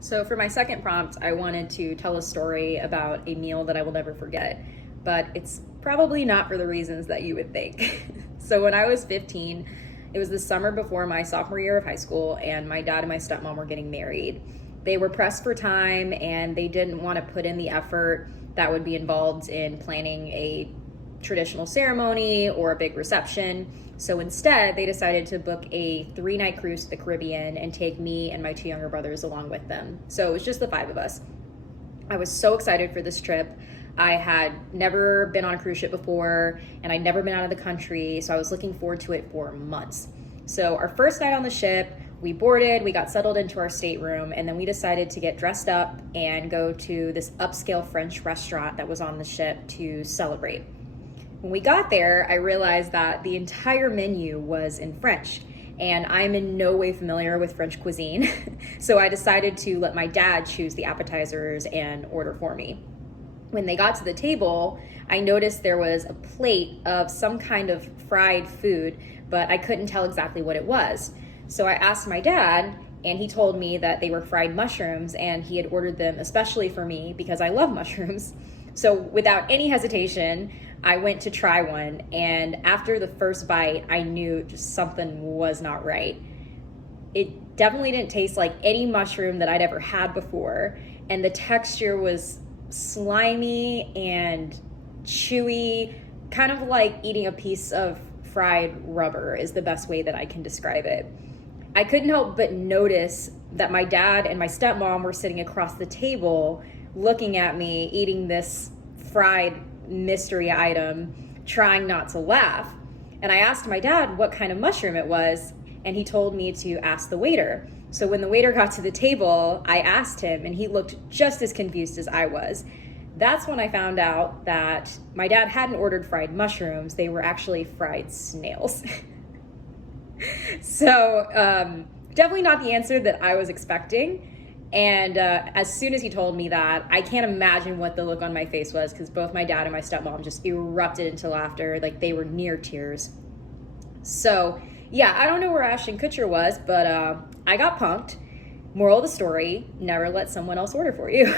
So for my second prompt, I wanted to tell a story about a meal that I will never forget, but it's probably not for the reasons that you would think. So when I was 15, it was the summer before my sophomore year of high school, and my dad and my stepmom were getting married. They were pressed for time, and they didn't want to put in the effort that would be involved in planning a traditional ceremony or a big reception. So instead, they decided to book a 3-night cruise to the Caribbean and take me and my 2 younger brothers along with them. So it was just the 5 of us. I was so excited for this trip. I had never been on a cruise ship before, and I'd never been out of the country, so I was looking forward to it for months. So our first night on the ship, we boarded, we got settled into our stateroom, and then we decided to get dressed up and go to this upscale French restaurant that was on the ship to celebrate. When we got there, I realized that the entire menu was in French, and I'm in no way familiar with French cuisine. So I decided to let my dad choose the appetizers and order for me. When they got to the table, I noticed there was a plate of some kind of fried food, but I couldn't tell exactly what it was. So I asked my dad, and he told me that they were fried mushrooms, and he had ordered them especially for me because I love mushrooms. So without any hesitation, I went to try one, and after the first bite, I knew just something was not right. It definitely didn't taste like any mushroom that I'd ever had before, and the texture was slimy and chewy, kind of like eating a piece of fried rubber is the best way that I can describe it. I couldn't help but notice that my dad and my stepmom were sitting across the table looking at me eating this fried mystery item, trying not to laugh. And I asked my dad what kind of mushroom it was, and he told me to ask the waiter. So when the waiter got to the table, I asked him, and he looked just as confused as I was. That's when I found out that my dad hadn't ordered fried mushrooms, they were actually fried snails. So definitely not the answer that I was expecting. And as soon as he told me that, I can't imagine what the look on my face was, because both my dad and my stepmom just erupted into laughter, like they were near tears. So yeah, I don't know where Ashton Kutcher was, but I got punked. Moral of the story, never let someone else order for you.